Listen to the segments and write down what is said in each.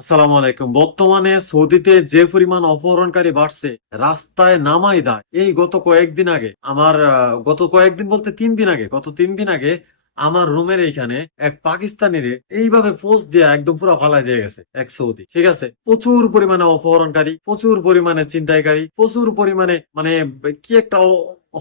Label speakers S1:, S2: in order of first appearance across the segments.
S1: আসসালামু আলাইকুম। বর্তমানে সৌদিতে যে পরিমাণ অপহরণকারী বাড়ছে, রাস্তায় নামাই দেয়। এই গত কয়েকদিন আগে, আমার গত কয়েকদিন বলতে তিন দিন আগে, গত তিন দিন আগে আমার রুমের এইখানে এক পাকিস্তানিরে এইভাবে পোস্ট দিয়ে একদম পুরো ফালাই দিয়ে গেছে এক সৌদি। ঠিক আছে? প্রচুর পরিমাণে অপহরণকারী, প্রচুর পরিমাণে ছিনতাইকারী, প্রচুর পরিমাণে মানে কি একটা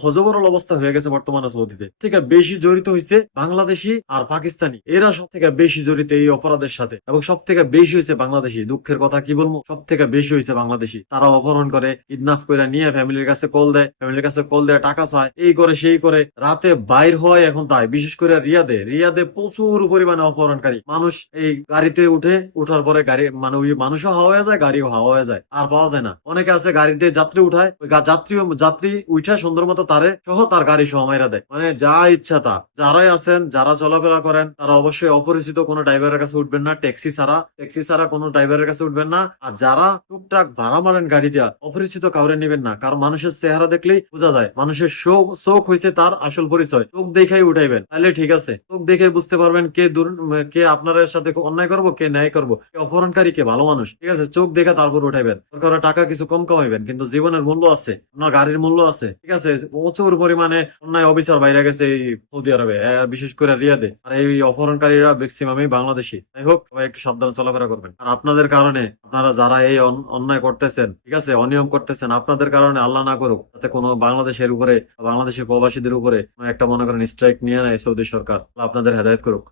S1: হজবরল অবস্থা হয়ে গেছে বর্তমানে সৌদিতে থেকে বেশি জড়িত হয়েছে বাংলাদেশি আর পাকিস্তানি। এরা সব থেকে বেশি জড়িত এই অপরাধের সাথে। এবং সব থেকে বেশি হয়েছে বাংলাদেশি। দুঃখের কথা কি বলব? সব থেকে বেশি হয়েছে বাংলাদেশি। তারা অপহরণ করে, কিডন্যাপ করে নিয়ে ফ্যামিলির কাছে কল দেয়, ফ্যামিলির কাছে কল দেয় টাকা চায়, এই করে, সেই করে, রাতে বাইর হয় এখন তাই। বিশেষ করে রিয়াদে। রিয়াদে প্রচুর পরিমাণে অপহরণকারী। মানুষ এই গাড়িতে উঠে, উঠার পরে গাড়ি মানে ওই মানুষও হাওয়া যায়, গাড়িও হাওয়া যায়, আর পাওয়া যায় না। অনেকে আছে গাড়িতে যাত্রী উঠায় যাত্রী যাত্রী উঠে সুন্দর মতো তারে সহ তার গাড়ি সহ মাইরা দেয়। মানে যা ইচ্ছা তা। যারাই আছেন, যারা চলাফেরা করেন, তারা অবশ্যই অপরিচিত কোনো ড্রাইভারের কাছে উঠবেন না, ট্যাক্সি ছাড়া। ট্যাক্সি ছাড়া কোনো ড্রাইভারের কাছে উঠবেন না। আর যারা টুকটাক ভাড়া মারেন গাড়ি দেওয়া অপরিচিত কাউরে নেবেন না। কারণ মানুষের চেহারা দেখলেই বোঝা যায়, মানুষের শোক শোক হয়েছে তার আসল পরিচয়। চোখ দেখেই উঠাইবেন। তাহলে ঠিক আছে। চোখ দেখে বুঝতে পারবেন কে কে আপনার সাথে অন্যায় করব, কে ন্যায় করব। কে অপহরণকারী, কে ভালো মানুষ। ঠিক আছে? চোখ দেখে তারপর উঠাইবেন। টাকা কিছু কম কামাইবেন, কিন্তু জীবনের মূল্য আছে। আপনার গাড়ির মূল্য আছে। ঠিক আছে? প্রচুর পরিমাণে অন্যায় অফিসার বাইরে গেছে এই সৌদি আরবে বিশেষ করে রিয়াদে। আর এই অপহরণকারীরা ম্যাক্সিমামই বাংলাদেশি। যাই হোক একটু সাবধানে চলাফেরা করবেন। আর আপনাদের কারণে আপনারা যারা এই অন- অন্যায় করতেছেন, ঠিক আছে, অনিয়ম করতেছেন, আপনাদের কারণে আল্লাহ না করুক, যাতে কোনো বাংলাদেশের উপরে বাংলাদেশের প্রবাসীদের উপরে একটা মনে করেন স্ট্রাইক নিয়ে নেয় সৌদি সরকার আপনাদের হেদায়ত করুক।